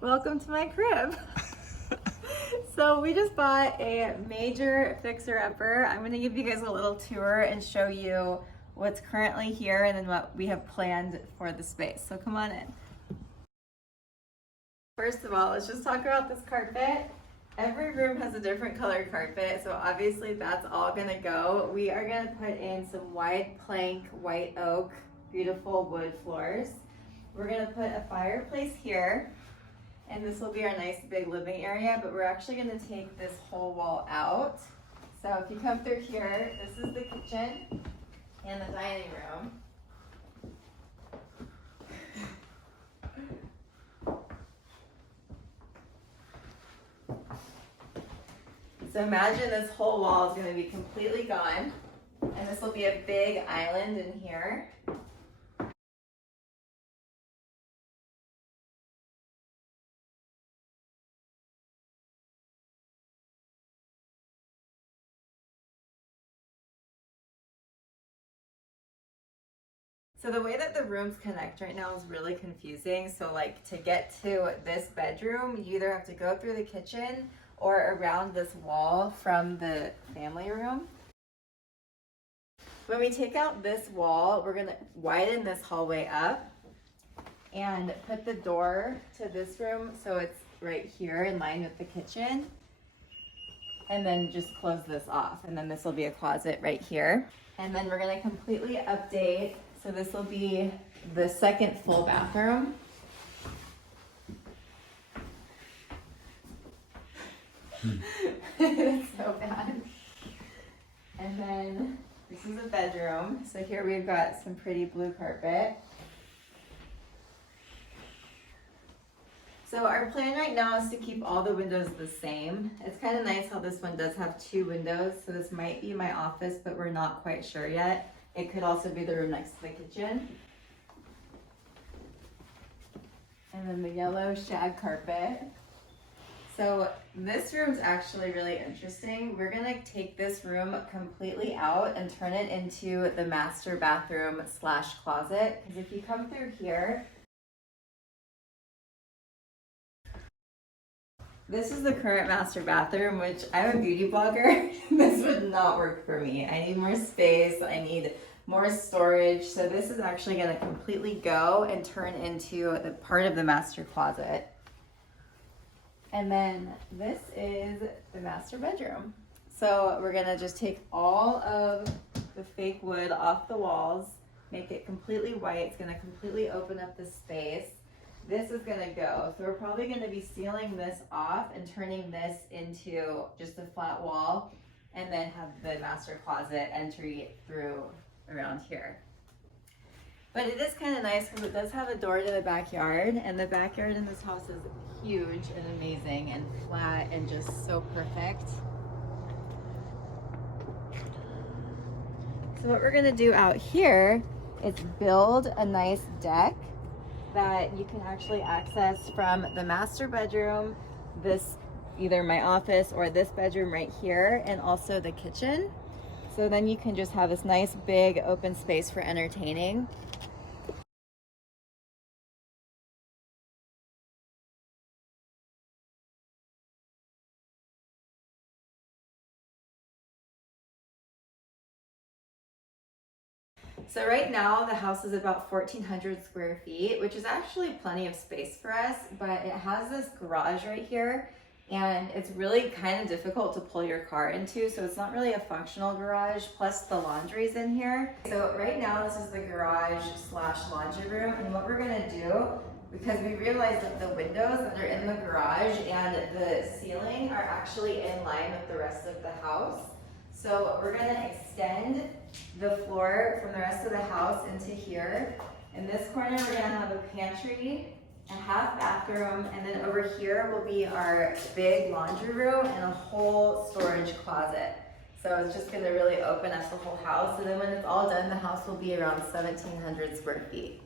Welcome to my crib. So we just bought a major fixer-upper. I'm gonna give you guys a little tour and show you what's currently here and then what we have planned for the space. So come on in. First of all, let's just talk about this carpet. Every room has a different colored carpet, so obviously that's all gonna go. We are gonna put in some wide plank, white oak, beautiful wood floors. We're gonna put a fireplace here, and this will be our nice big living area, but we're actually gonna take this whole wall out. So if you come through here, this is the kitchen and the dining room. So imagine this whole wall is going to be completely gone, and this will be a big island in here. So the way that the rooms connect right now is really confusing. So like to get to this bedroom, you either have to go through the kitchen or around this wall from the family room. When we take out this wall, we're gonna widen this hallway up and put the door to this room so it's right here in line with the kitchen. And then just close this off. And then this will be a closet right here. And then we're gonna completely update. So this will be the second full bathroom. It's so bad. And then this is a bedroom. So here we've got some pretty blue carpet. So our plan right now is to keep all the windows the same. It's kind of nice how this one does have 2 windows. So this might be my office, but we're not quite sure yet. It could also be the room next to the kitchen. And then the yellow shag carpet. So this room's actually really interesting. We're gonna take this room completely out and turn it into the master bathroom slash closet. Because if you come through here, this is the current master bathroom, which I'm a beauty blogger. This would not work for me. I need more space, I need more storage. So this is actually gonna completely go and turn into the part of the master closet. And then this is the master bedroom. So we're gonna just take all of the fake wood off the walls, make it completely white. It's gonna completely open up the space. This is gonna go. So we're probably gonna be sealing this off and turning this into just a flat wall, and then have the master closet entry through around here. But it is kind of nice because it does have a door to the backyard, and the backyard in this house is huge and amazing and flat and just so perfect. So what we're gonna do out here is build a nice deck that you can actually access from the master bedroom, this either my office or this bedroom right here, and also the kitchen. So then you can just have this nice big open space for entertaining. So right now the house is about 1,400 square feet, which is actually plenty of space for us, but it has this garage right here, and it's really kind of difficult to pull your car into, so it's not really a functional garage, plus the laundry's in here. So right now this is the garage slash laundry room, and what we're gonna do, because we realized that the windows that are in the garage and the ceiling are actually in line with the rest of the house. So we're gonna extend the floor from the rest of the house into here. In this corner, we're gonna have a pantry, a half bathroom, and then over here will be our big laundry room and a whole storage closet. So it's just gonna really open up the whole house. And then when it's all done, the house will be around 1,700 square feet.